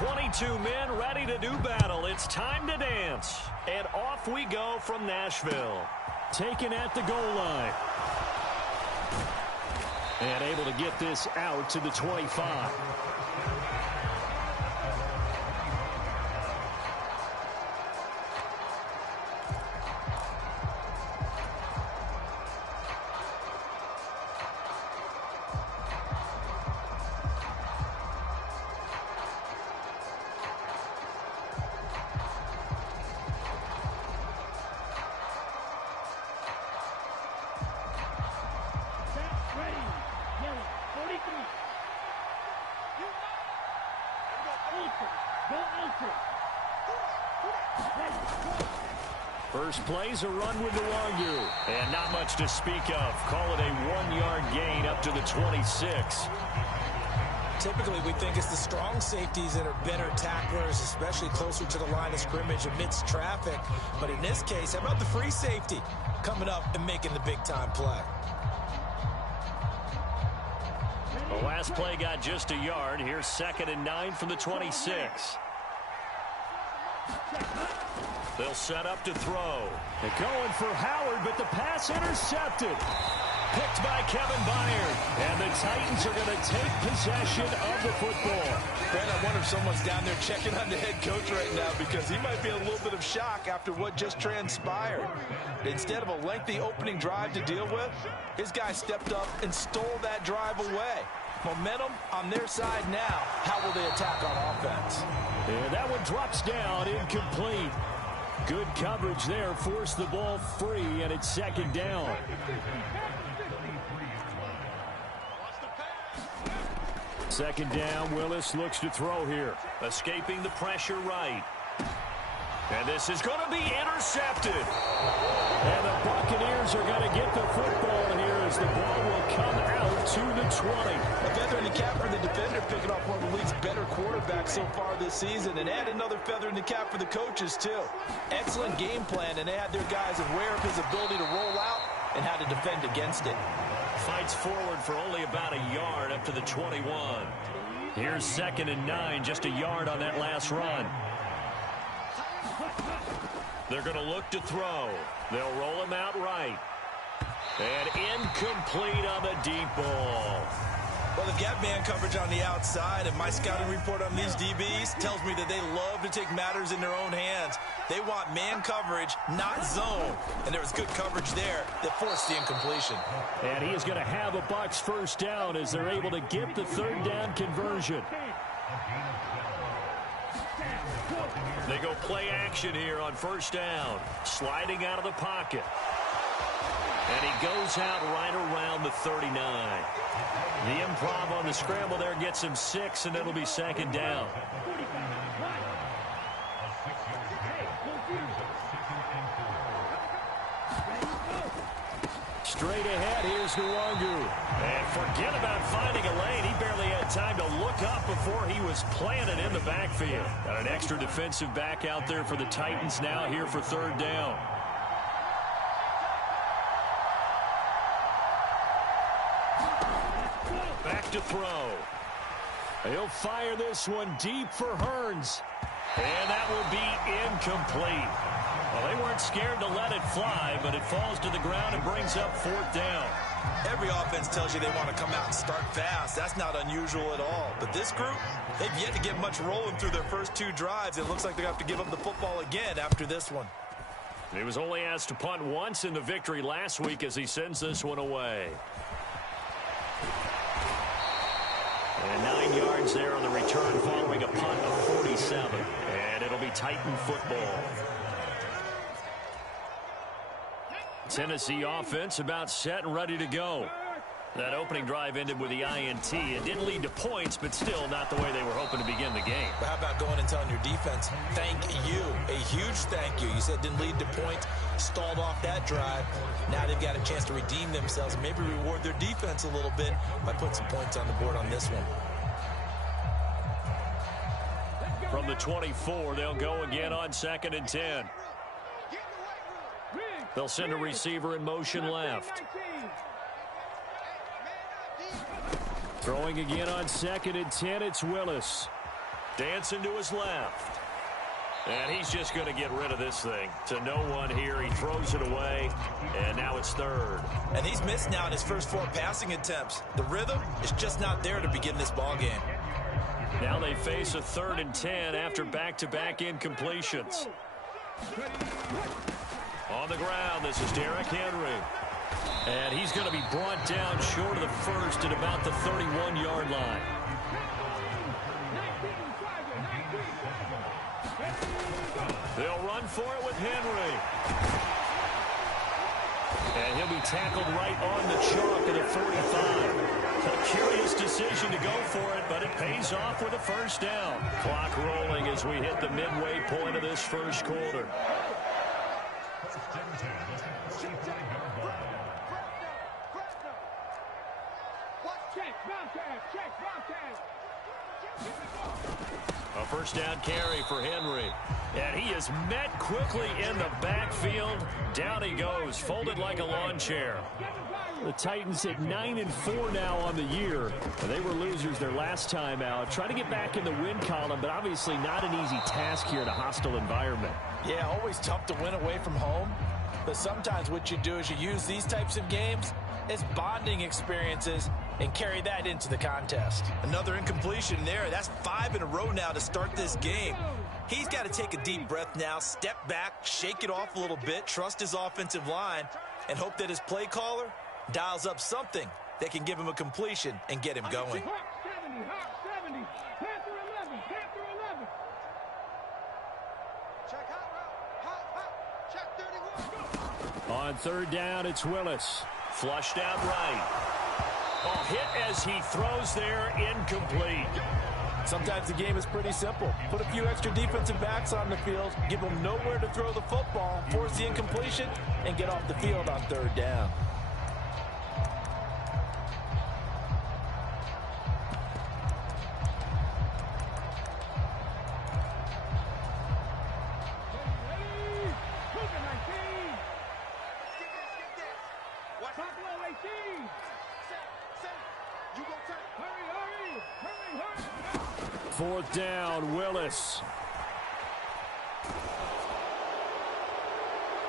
22 men ready to do battle. It's time to dance. And off we go from Nashville. Taken at the goal line. And able to get this out to the 25. First play's a run with Nwangu. And not much to speak of. Call it a 1-yard gain up to the 26. Typically, we think it's the strong safeties that are better tacklers, especially closer to the line of scrimmage amidst traffic. But in this case, how about the free safety coming up and making the big-time play? The last play got just a yard. Here's 2nd and 9 from the 26. They'll set up to throw. They're going for Howard, but the pass intercepted. Picked by Kevin Byard. And the Titans are going to take possession of the football. Ben, I wonder if someone's down there checking on the head coach right now because he might be in a little bit of shock after what just transpired. Instead of a lengthy opening drive to deal with, his guy stepped up and stole that drive away. Momentum on their side now. How will they attack on offense? And that one drops down, incomplete. Good coverage there, forced the ball free, and it's 2nd down. Second down, Willis looks to throw here. Escaping the pressure right. And this is going to be intercepted. And the Buccaneers are going to get the football here as the ball will come out to the 20. A feather in the cap for the defender, picking off one of the league's better quarterbacks so far this season. And add another feather in the cap for the coaches, too. Excellent game plan, and they had their guys aware of his ability to roll out and how to defend against it. Fights forward for only about a yard up to the 21. Here's 2nd and 9, just a yard on that last run. They're going to look to throw. They'll roll him out right. And incomplete on the deep ball. Well, they've got man coverage on the outside, and my scouting report on these DBs tells me that they love to take matters in their own hands. They want man coverage, not zone. And there was good coverage there that forced the incompletion. And he is going to have a Bucs first down as they're able to get the 3rd down conversion. They go play action here on 1st down. Sliding out of the pocket. And he goes out right around the 39. The improv on the scramble there gets him 6, and it'll be 2nd down. Straight ahead, here's Nwangu. And forget about finding a lane. He barely had time to look up before he was planted in the backfield. Got an extra defensive back out there for the Titans now here for 3rd down. Back to throw. He'll fire this one deep for Hearns. And that will be incomplete. Well, they weren't scared to let it fly, but it falls to the ground and brings up 4th down. Every offense tells you they want to come out and start fast. That's not unusual at all. But this group, they've yet to get much rolling through their first 2 drives. It looks like they have to give up the football again after this one. He was only asked to punt once in the victory last week as he sends this one away. And 9 yards there on the return following a punt of 47. And it'll be Titan football. Tennessee offense about set and ready to go. That opening drive ended with the INT. It didn't lead to points, but still not the way they were hoping to begin the game. But how about going and telling your defense, thank you, a huge thank you. You said didn't lead to points, stalled off that drive. Now they've got a chance to redeem themselves and maybe reward their defense a little bit by putting some points on the board on this one. From the 24, they'll go again on 2nd and 10. They'll send a receiver in motion left. Throwing again on 2nd and 10, it's Willis. Dancing to his left. And he's just going to get rid of this thing. To no one here. He throws it away, and now it's third. And he's missed now in his first 4 passing attempts. The rhythm is just not there to begin this ball game. Now they face a 3rd and 10 after back-to-back incompletions. On the ground, this is Derrick Henry. And he's going to be brought down short of the first at about the 31-yard line. They'll run for it with Henry. And he'll be tackled right on the chalk of the 45. A curious decision to go for it, but it pays off with a first down. Clock rolling as we hit the midway point of this first quarter. A first down carry for Henry. And he is met quickly in the backfield. Down he goes, folded like a lawn chair. The Titans at 9-4 now on the year. They were losers their last time out. Trying to get back in the win column, but obviously not an easy task here in a hostile environment. Yeah, always tough to win away from home. But sometimes what you do is you use these types of games as bonding experiences and carry that into the contest. Another incompletion there. That's 5 in a row now to start this game. He's got to take a deep breath now, step back, shake it off a little bit, trust his offensive line, and hope that his play caller dials up something that can give him a completion and get him going. On 3rd down, it's Willis. Flushed out right. Oh, hit as he throws there, incomplete. Sometimes the game is pretty simple. Put a few extra defensive backs on the field, give them nowhere to throw the football, force the incompletion, and get off the field on 3rd down. Fourth down, Willis.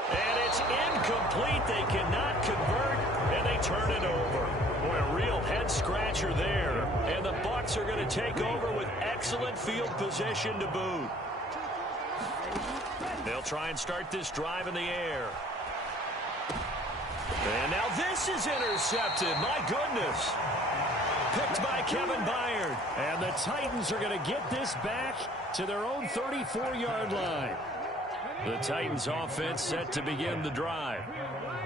And it's incomplete. They cannot convert, and they turn it over. Boy, a real head-scratcher there. And the Bucs are going to take over with excellent field position to boot. They'll try and start this drive in the air. And now this is intercepted. My goodness. Picked by Kevin Byard. And the Titans are going to get this back to their own 34-yard line. The Titans offense set to begin the drive.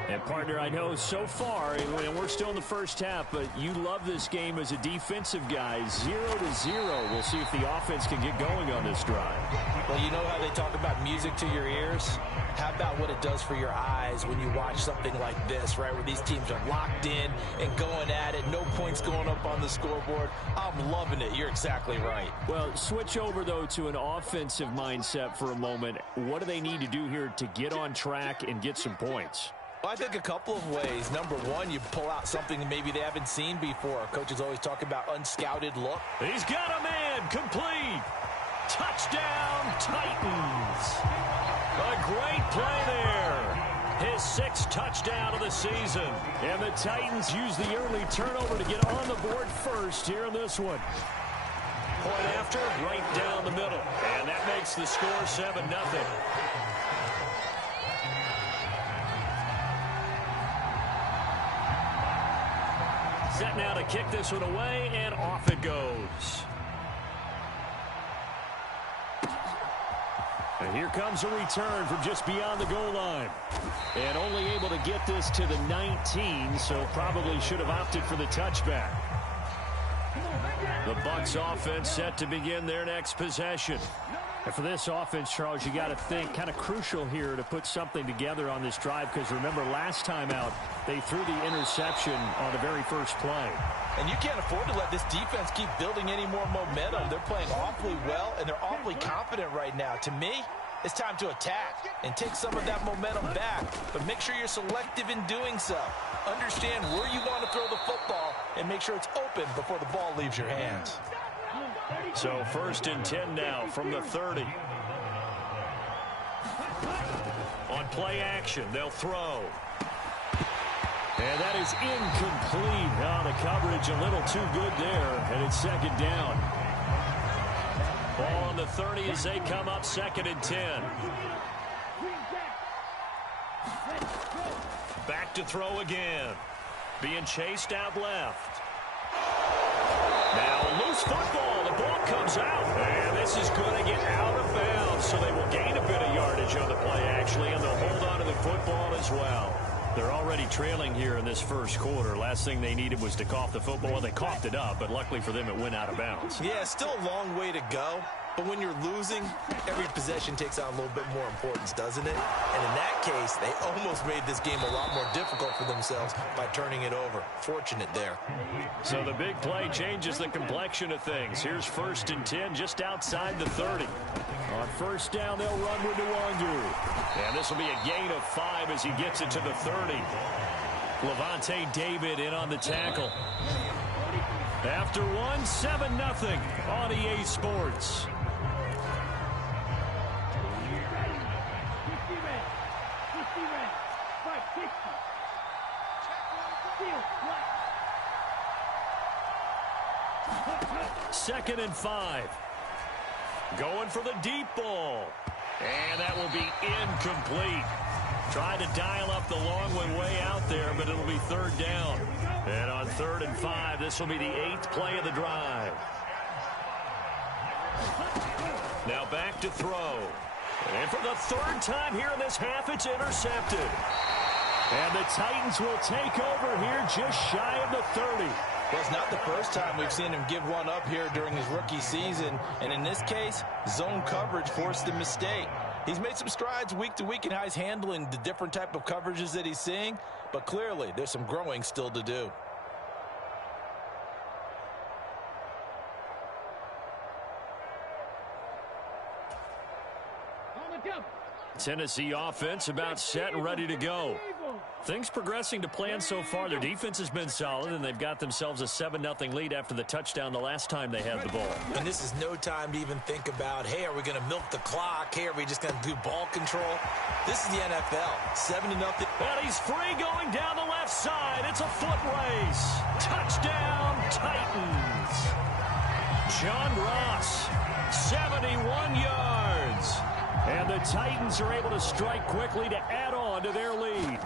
And, partner, I know so far, and we're still in the first half, but you love this game as a defensive guy. 0-0. We'll see if the offense can get going on this drive. Well, you know how they talk about music to your ears? How about what it does for your eyes when you watch something like this, right, where these teams are locked in and going at it, no points going up on the scoreboard? I'm loving it. You're exactly right. Well, switch over, though, to an offensive mindset for a moment. What do they need to do here to get on track and get some points? Well, I think a couple of ways. Number one, you pull out something that maybe they haven't seen before. Coaches always talk about unscouted look. He's got a man, complete. Touchdown, Titans. A great play there. His 6th touchdown of the season. And the Titans use the early turnover to get on the board first here in this one. Point after, right down the middle. And that makes the score 7-0. Set now to kick this one away, and off it goes. And here comes a return from just beyond the goal line. And only able to get this to the 19, so probably should have opted for the touchback. The Bucs offense set to begin their next possession. And for this offense, Charles, you got to think kind of crucial here to put something together on this drive, because remember last time out they threw the interception on the very first play. And you can't afford to let this defense keep building any more momentum. They're playing awfully well, and they're awfully confident right now. To me, it's time to attack and take some of that momentum back. But make sure you're selective in doing so. Understand where you want to throw the football and make sure it's open before the ball leaves your hands. So 1st and 10 now from the 30. On play action, they'll throw. And that is incomplete. Oh, the coverage a little too good there, and it's 2nd down. Ball on the 30 as they come up 2nd and 10. Back to throw again. Being chased out left. Now loose football. The ball comes out. And this is going to get out of bounds. So they will gain a bit of yardage on the play, actually, and they'll hold on to the football as well. They're already trailing here in this 1st quarter. Last thing they needed was to cough the football. Well, they coughed it up, but luckily for them, it went out of bounds. Yeah, still a long way to go. But when you're losing, every possession takes on a little bit more importance, doesn't it? And in that case, they almost made this game a lot more difficult for themselves by turning it over. Fortunate there. So the big play changes the complexion of things. Here's 1st and 10 just outside the 30. On 1st down, they'll run with Nwangu. And this will be a gain of 5 as he gets it to the 30. Levante David in on the tackle. After 1, 7-0 on EA Sports. Second and 5. Going for the deep ball. And that will be incomplete. Trying to dial up the long one way out there, but it'll be 3rd down. And on 3rd and 5, this will be the 8th play of the drive. Now back to throw. And for the 3rd time here in this half, it's intercepted. And the Titans will take over here just shy of the 30. Well, it's not the first time we've seen him give one up here during his rookie season. And in this case, zone coverage forced the mistake. He's made some strides week to week in how he's handling the different type of coverages that he's seeing. But clearly, there's some growing still to do. Tennessee offense about set and ready to go. Things progressing to plan so far. Their defense has been solid, and they've got themselves a 7-0 lead after the touchdown the last time they had the ball. And this is no time to even think about, hey, are we going to milk the clock? Hey, are we just going to do ball control? This is the NFL. 7-0. And he's free going down the left side. It's a foot race. Touchdown, Titans. John Ross, 71 yards. And the Titans are able to strike quickly to add on to their lead.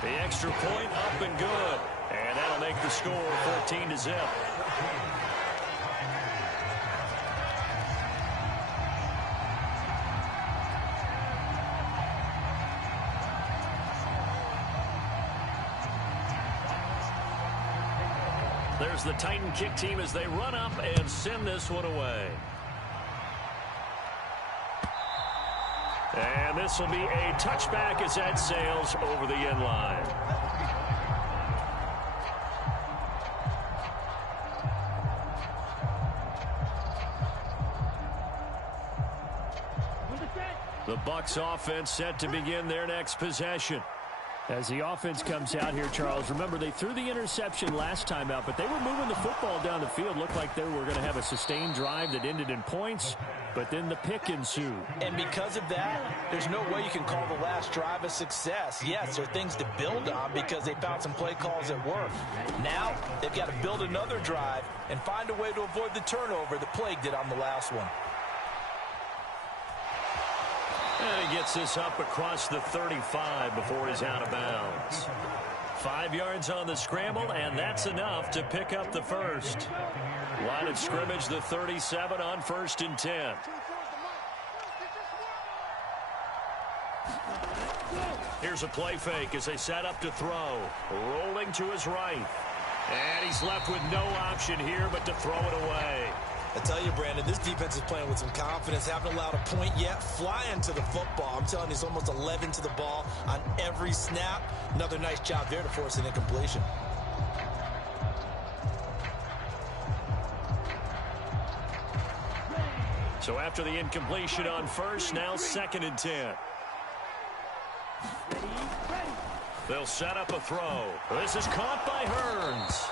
The extra point up and good. And that'll make the score 14-0. There's the Titan kick team as they run up and send this one away. And this will be a touchback as that sails over the end line. The Bucs offense set to begin their next possession. As the offense comes out here, Charles, remember they threw the interception last time out, but they were moving the football down the field. Looked like they were going to have a sustained drive that ended in points, but then the pick ensued. And because of that, there's no way you can call the last drive a success. Yes, there are things to build on because they found some play calls that work. Now, they've got to build another drive and find a way to avoid the turnover that plagued it on the last one. And he gets this up across the 35 before he's out of bounds. 5 yards on the scramble, and that's enough to pick up the first. Line of scrimmage, the 37 on 1st and 10. Here's a play fake as they set up to throw. Rolling to his right. And he's left with no option here but to throw it away. I tell you, Brandon, this defense is playing with some confidence. Haven't allowed a point yet. Flying to the football. I'm telling you, it's almost 11 to the ball on every snap. Another nice job there to force an incompletion. So after the incompletion on first, now 2nd and 10. They'll set up a throw. This is caught by Hearns.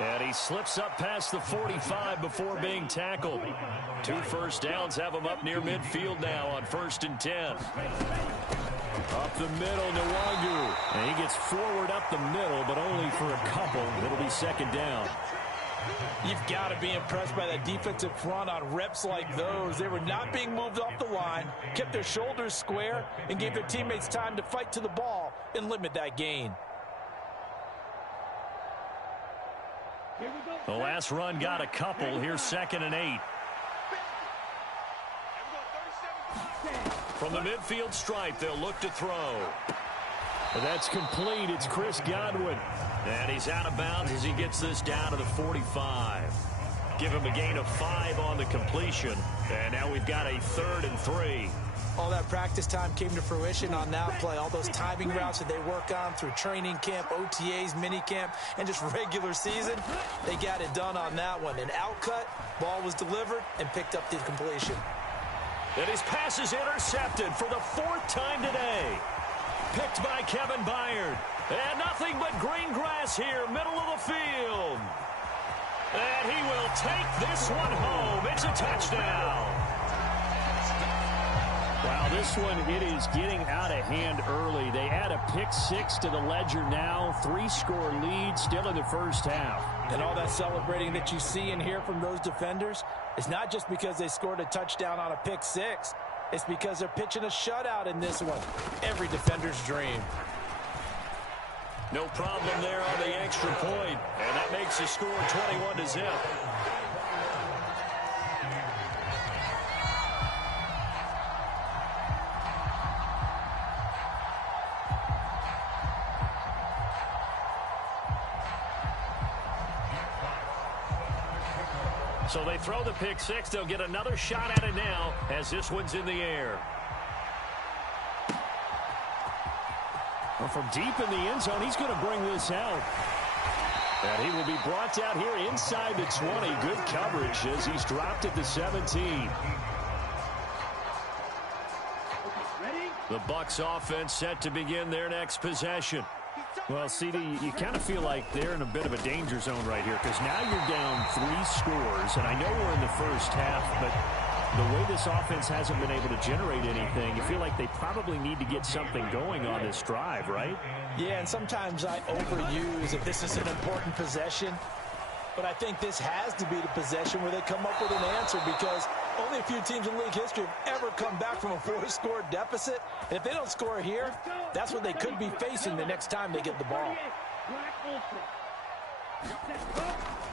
And he slips up past the 45 before being tackled. 2 first downs have him up near midfield now on 1st and 10. Up the middle, Nwangu. And he gets forward up the middle, but only for a couple. It'll be 2nd down. You've got to be impressed by that defensive front on reps like those. They were not being moved off the line, kept their shoulders square, and gave their teammates time to fight to the ball and limit that gain. The last run got a couple. Here's 2nd and 8. From the midfield stripe, they'll look to throw. That's complete. It's Chris Godwin. And he's out of bounds as he gets this down to the 45. Give him a gain of 5 on the completion. And now we've got a 3rd and 3. All that practice time came to fruition on that play. All those timing routes that they work on through training camp, OTAs, minicamp, and just regular season, they got it done on that one. An outcut, ball was delivered, and picked up the completion. And his pass is intercepted for the 4th time today. Picked by Kevin Byard. And nothing but green grass here, middle of the field. And he will take this one home. It's a touchdown. Wow, this one, it is getting out of hand early. They add a pick 6 to the ledger now. 3-score lead still in the first half. And all that celebrating that you see and hear from those defenders is not just because they scored a touchdown on a pick 6. It's because they're pitching a shutout in this one. Every defender's dream. No problem there on the extra point. And that makes the score 21-0. So they throw the pick 6. They'll get another shot at it now as this one's in the air. Well, from deep in the end zone, he's going to bring this out. And he will be brought down here inside the 20. Good coverage as he's dropped at the 17. The Bucs offense set to begin their next possession. Well, CD, you kind of feel like they're in a bit of a danger zone right here because now you're down 3 scores, and I know we're in the first half, but the way this offense hasn't been able to generate anything, you feel like they probably need to get something going on this drive, right? Yeah, and sometimes I overuse if this is an important possession, but I think this has to be the possession where they come up with an answer because only a few teams in league history have ever come back from a 4-score deficit. And if they don't score here, that's what they could be facing the next time they get the ball.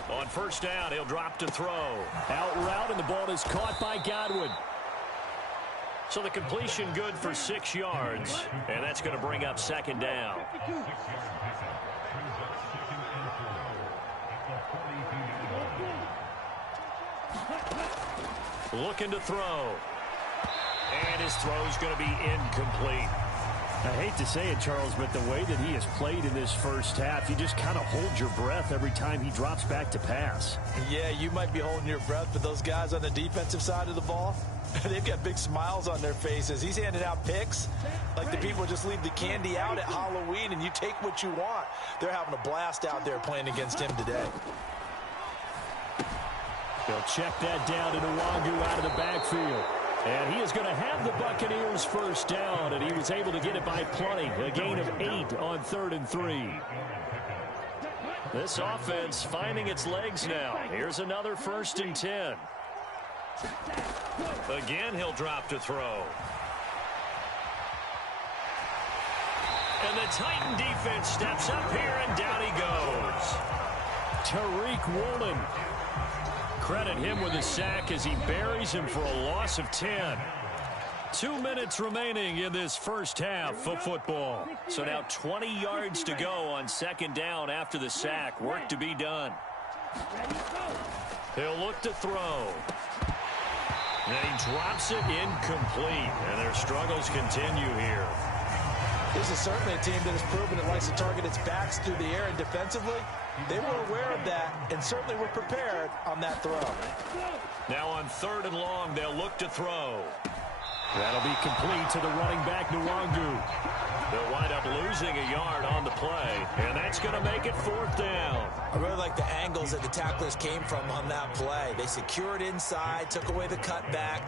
On first down, he'll drop to throw. Out route, and the ball is caught by Godwin. So the completion good for 6 yards, and that's going to bring up 2nd down. Looking to throw. And his throw's going to be incomplete. I hate to say it, Charles, but the way that he has played in this first half, you just kind of hold your breath every time he drops back to pass. Yeah, you might be holding your breath, but those guys on the defensive side of the ball, they've got big smiles on their faces. He's handing out picks like the people just leave the candy out at Halloween and you take what you want. They're having a blast out there playing against him today. They'll check that down to Nwangu out of the backfield. And he is going to have the Buccaneers first down, and he was able to get it by plenty. A gain of 8 on 3rd and 3. This offense finding its legs now. Here's another 1st and 10. Again, he'll drop to throw. And the Titan defense steps up here, and down he goes. Tariq Woolen. Credit him with a sack as he buries him for a loss of 10. 2 minutes remaining in this first half of football. So now 20 yards to go on 2nd down after the sack. Work to be done. He'll look to throw. And he drops it incomplete. And their struggles continue here. This is certainly a team that has proven it likes to target its backs through the air and defensively. They were aware of that and certainly were prepared on that throw. Now on 3rd and long, they'll look to throw. That'll be complete to the running back, Nwangu. They'll wind up losing a yard on the play, and that's going to make it 4th down. I really like the angles that the tacklers came from on that play. They secured inside, took away the cutback.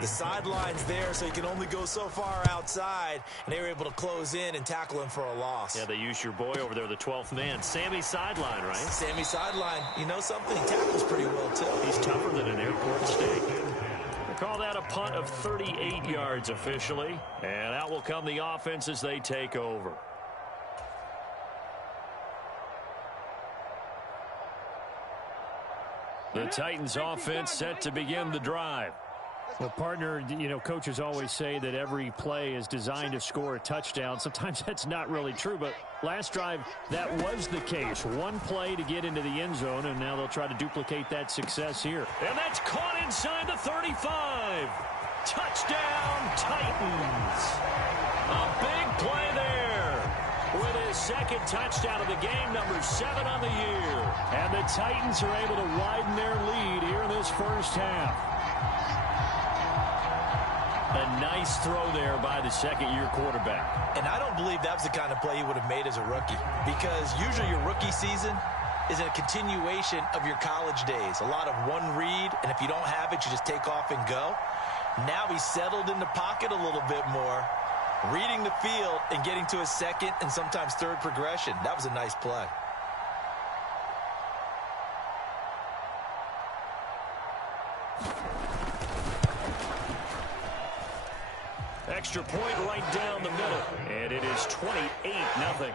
The sideline's there, so you can only go so far outside, and they were able to close in and tackle him for a loss. Yeah, they used your boy over there, the 12th man. Sammy Sideline, right? Sammy Sideline. You know something? He tackles pretty well, too. He's tougher than an airport steak. Call that a punt of 38 yards officially. And out will come the offense as they take over. The Titans offense set to begin the drive. Well, partner, you know, coaches always say that every play is designed to score a touchdown. Sometimes that's not really true, but last drive, that was the case. One play to get into the end zone, and now they'll try to duplicate that success here. And that's caught inside the 35. Touchdown, Titans. A big play there. With his second touchdown of the game, number 7 on the year. And the Titans are able to widen their lead here in this first half. A nice throw there by the second-year quarterback. And I don't believe that was the kind of play he would have made as a rookie, because usually your rookie season is a continuation of your college days. A lot of one read, and if you don't have it, you just take off and go. Now he's settled in the pocket a little bit more, reading the field and getting to his second and sometimes third progression. That was a nice play. Extra point right down the middle, and it is 28-0.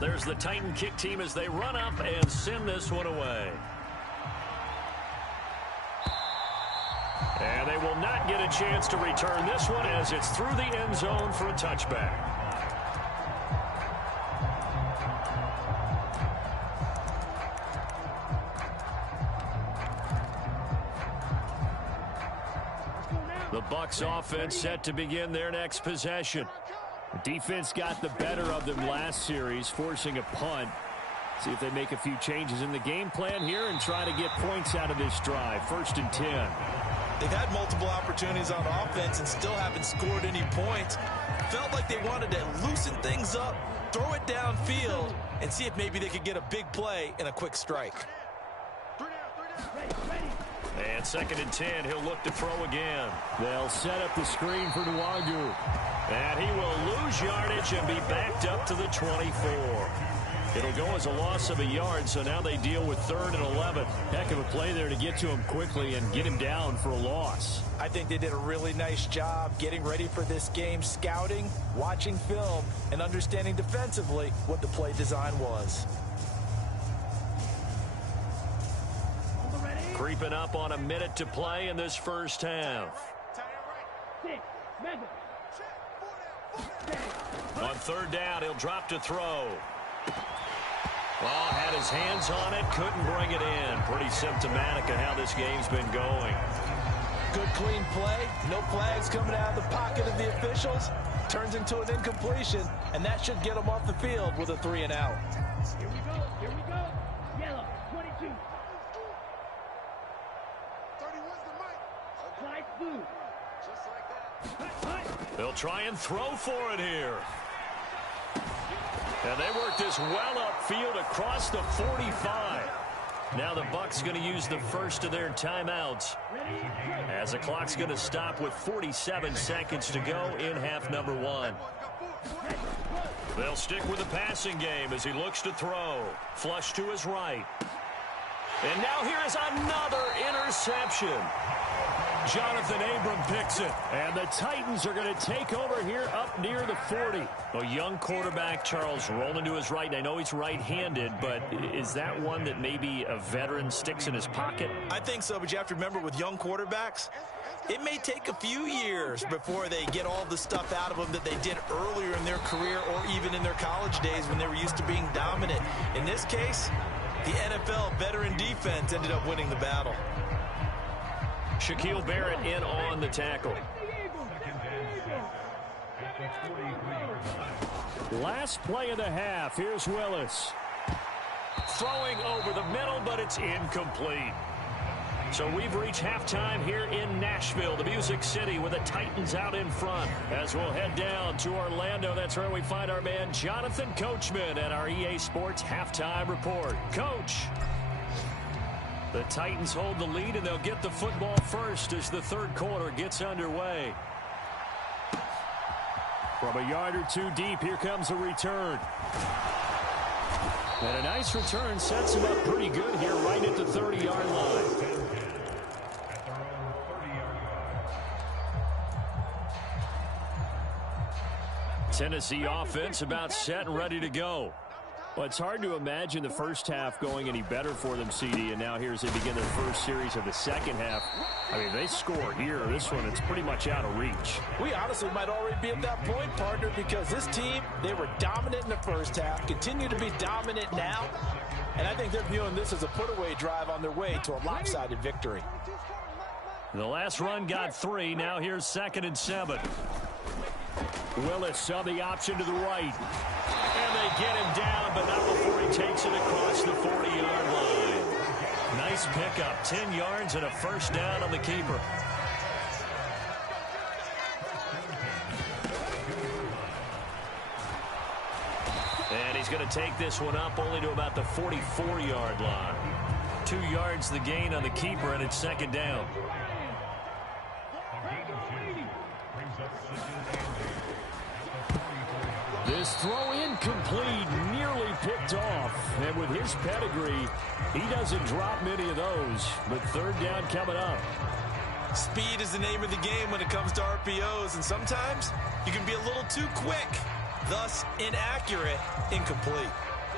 There's the Titan kick team as they run up and send this one away. And they will not get a chance to return this one as it's through the end zone for a touchback. The Bucs offense set to begin their next possession. The defense got the better of them last series, forcing a punt. See if they make a few changes in the game plan here and try to get points out of this drive. 1st and 10. They've had multiple opportunities on offense and still haven't scored any points. Felt like they wanted to loosen things up, throw it downfield, and see if maybe they could get a big play and a quick strike. And 2nd and 10, he'll look to throw again. They'll set up the screen for Nwangu. And he will lose yardage and be backed up to the 24. It'll go as a loss of a yard, so now they deal with 3rd and 11. Heck of a play there to get to him quickly and get him down for a loss. I think they did a really nice job getting ready for this game, scouting, watching film, and understanding defensively what the play design was. Creeping up on a minute to play in this first half. On 3rd down, he'll drop to throw. Oh, had his hands on it, couldn't bring it in. Pretty symptomatic of how this game's been going. Good clean play, no flags coming out of the pocket of the officials. Turns into an incompletion, and that should get them off the field with a 3 and out. Here we go, yellow, 22. 31's the mic. Flight blue. Just like that. They'll try and throw for it here. And they work this well upfield across the 45. Now the Bucs going to use the first of their timeouts as the clock's going to stop with 47 seconds to go in half number 1. They'll stick with the passing game as he looks to throw. Flush to his right. And now here is another interception. Jonathan Abram picks it. And the Titans are going to take over here up near the 40. A young quarterback, Charles, rolling to his right. I know he's right-handed, but is that one that maybe a veteran sticks in his pocket? I think so, but you have to remember with young quarterbacks, it may take a few years before they get all the stuff out of them that they did earlier in their career or even in their college days when they were used to being dominant. In this case, the NFL veteran defense ended up winning the battle. Shaquille Barrett in on the tackle. Last play of the half. Here's Willis. Throwing over the middle, but it's incomplete. So we've reached halftime here in Nashville, the Music City, with the Titans out in front. As we'll head down to Orlando, that's where we find our man Jonathan Coachman at our EA Sports Halftime Report. Coach, the Titans hold the lead, and they'll get the football first as the third quarter gets underway. From a yard or two deep, here comes a return. And a nice return sets him up pretty good here right at the 30-yard line. Tennessee offense about set and ready to go. Well, it's hard to imagine the first half going any better for them, CD, and now here as they begin their first series of the second half. I mean, they score here. This one, it's pretty much out of reach. We honestly might already be at that point, partner, because this team, they were dominant in the first half, continue to be dominant now, and I think they're viewing this as a put-away drive on their way to a lopsided victory. The last run got 3. Now here's 2nd and 7. Willis saw the option to the right. And they get him down, but not before he takes it across the 40-yard line. Nice pickup. 10 yards and a first down on the keeper. And he's going to take this one up only to about the 44-yard line. 2 yards the gain on the keeper, and it's 2nd down. This throw incomplete, nearly picked off. And with his pedigree, he doesn't drop many of those. But 3rd down coming up. Speed is the name of the game when it comes to RPOs, and sometimes you can be a little too quick, thus inaccurate, incomplete.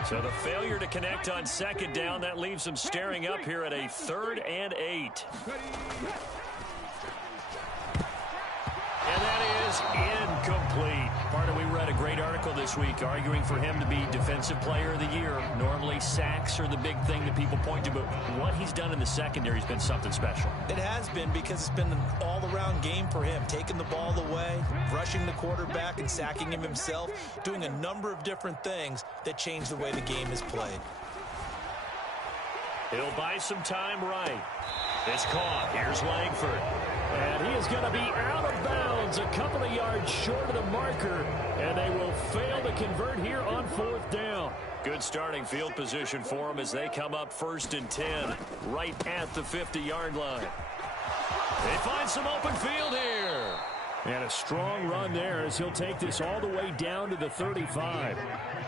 So the failure to connect on 2nd down, that leaves them staring up here at a 3rd and 8. And that is incomplete. Partner, we read a great article this week arguing for him to be Defensive Player of the Year. Normally, sacks are the big thing that people point to, but what he's done in the secondary has been something special. It has been, because it's been an all-around game for him, taking the ball away, rushing the quarterback and sacking him himself, doing a number of different things that change the way the game is played. He'll buy some time right. It's caught. Here's Langford. And he is going to be out of bounds, a couple of yards short of the marker, and they will fail to convert here on 4th down. Good starting field position for them as they come up 1st and 10, right at the 50-yard line. They find some open field here. And a strong run there as he'll take this all the way down to the 35.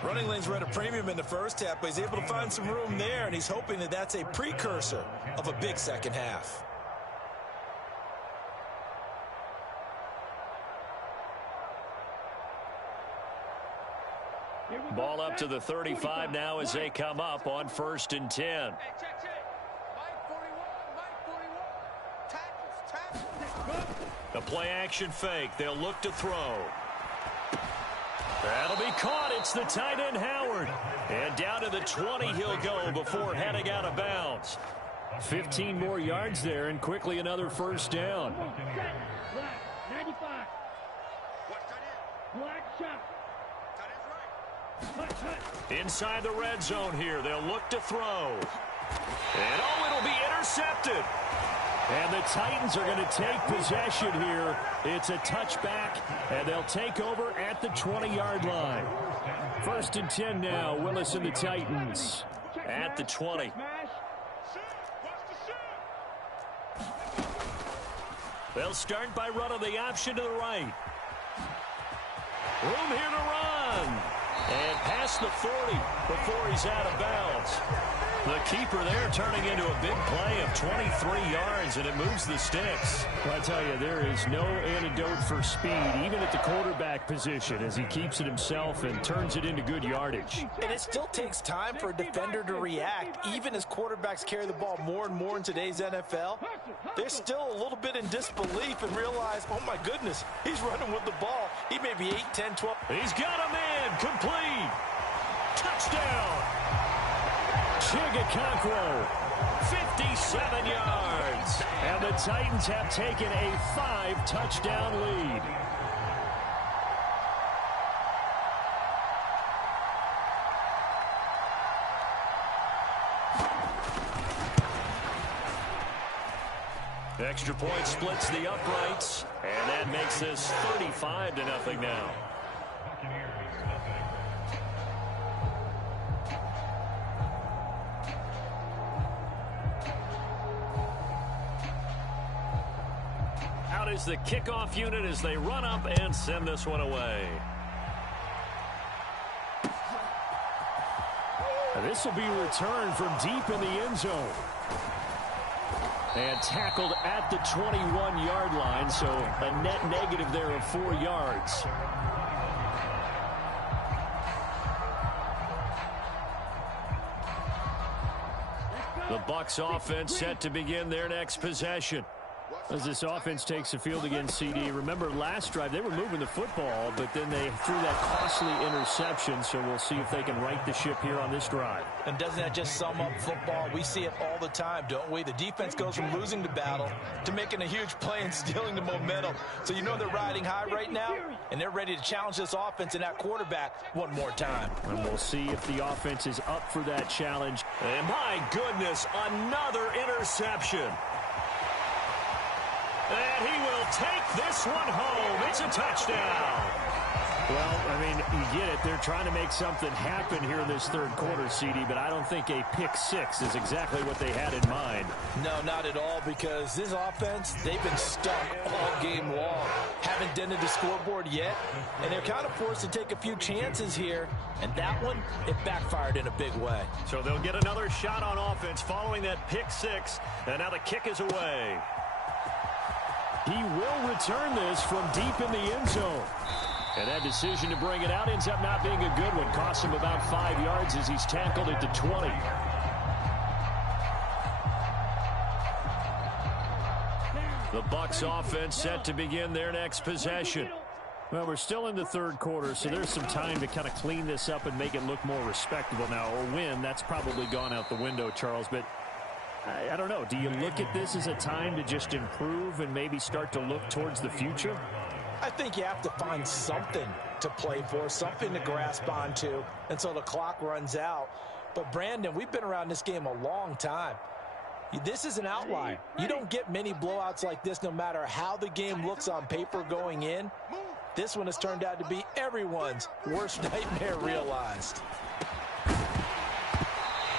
Running lanes were at a premium in the first half, but he's able to find some room there, and he's hoping that that's a precursor of a big second half. Ball up to the 35 now as they come up on 1st and 10. The play-action fake. They'll look to throw. That'll be caught. It's the tight end, Howard. And down to the 20 he'll go before heading out of bounds. 15 more yards there, and quickly another 1st down. Black, 95. Black shot. Inside the red zone here. They'll look to throw. And, it'll be intercepted. And the Titans are going to take possession here. It's a touchback, and they'll take over at the 20-yard line. 1st and 10 now. Willis and the Titans at the 20. They'll start by running the option to the right. Room here to run. And past the 40 before he's out of bounds. The keeper there turning into a big play of 23 yards, and it moves the sticks. Well, I tell you, there is no antidote for speed, even at the quarterback position, as he keeps it himself and turns it into good yardage. And it still takes time for a defender to react, even as quarterbacks carry the ball more and more in today's NFL. They're still a little bit in disbelief and realize, oh my goodness, he's running with the ball. He may be 8, 10, 12. He's got a man, complete. Touchdown. Chigakonkwo, 57 yards. And the Titans have taken a 5-touchdown lead. Extra point splits the uprights, and that makes this 35-0 now. Out is the kickoff unit as they run up and send this one away. This will be returned from deep in the end zone. And tackled at the 21-yard line, so a net negative there of 4 yards. The Bucs offense set to begin their next possession. As this offense takes the field against CD, remember last drive they were moving the football, but then they threw that costly interception, so we'll see if they can right the ship here on this drive. And doesn't that just sum up football? We see it all the time, don't we? The defense goes from losing the battle to making a huge play and stealing the momentum. So you know they're riding high right now, and they're ready to challenge this offense and that quarterback one more time. And we'll see if the offense is up for that challenge. And my goodness, another interception. And he will take this one home. It's a touchdown. Well, I mean, you get it. They're trying to make something happen here in this third quarter, CD, but I don't think a pick six is exactly what they had in mind. No, not at all, because this offense, they've been stuck all game long. Haven't dented the scoreboard yet, and they're kind of forced to take a few chances here, and that one, it backfired in a big way. So they'll get another shot on offense following that pick six, and now the kick is away. He will return this from deep in the end zone. And that decision to bring it out ends up not being a good one. Costs him about 5 yards as he's tackled at the 20. The Bucs offense set to begin their next possession. Well, we're still in the third quarter, so there's some time to kind of clean this up and make it look more respectable now. Or win, that's probably gone out the window, Charles. But I don't know. Do you look at this as a time to just improve and maybe start to look towards the future? I think you have to find something to play for, something to grasp onto until the clock runs out. But, Brandon, we've been around this game a long time. This is an outlier. You don't get many blowouts like this no matter how the game looks on paper going in. This one has turned out to be everyone's worst nightmare realized.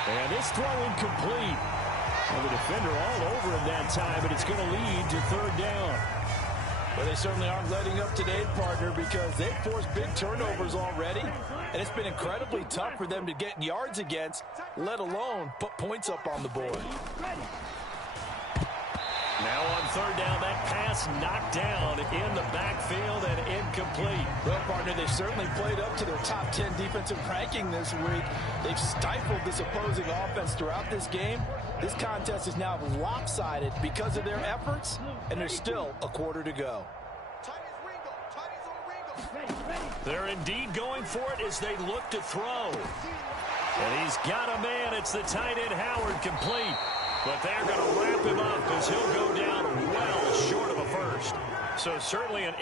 And this throw incomplete. Well, the defender all over him that time, but it's going to lead to third down. Well, they certainly aren't letting up today, partner, because they've forced big turnovers already, and it's been incredibly tough for them to get yards against, let alone put points up on the board. Now on third down, that pass knocked down in the backfield and incomplete. Well, partner, they've certainly played up to their top 10 defensive ranking this week. They've stifled this opposing offense throughout this game. This contest is now lopsided because of their efforts, and there's still a quarter to go. They're indeed going for it as they look to throw. And he's got a man. It's the tight end Howard, complete. But they're going to wrap him up as he'll go down well short of a first. So certainly an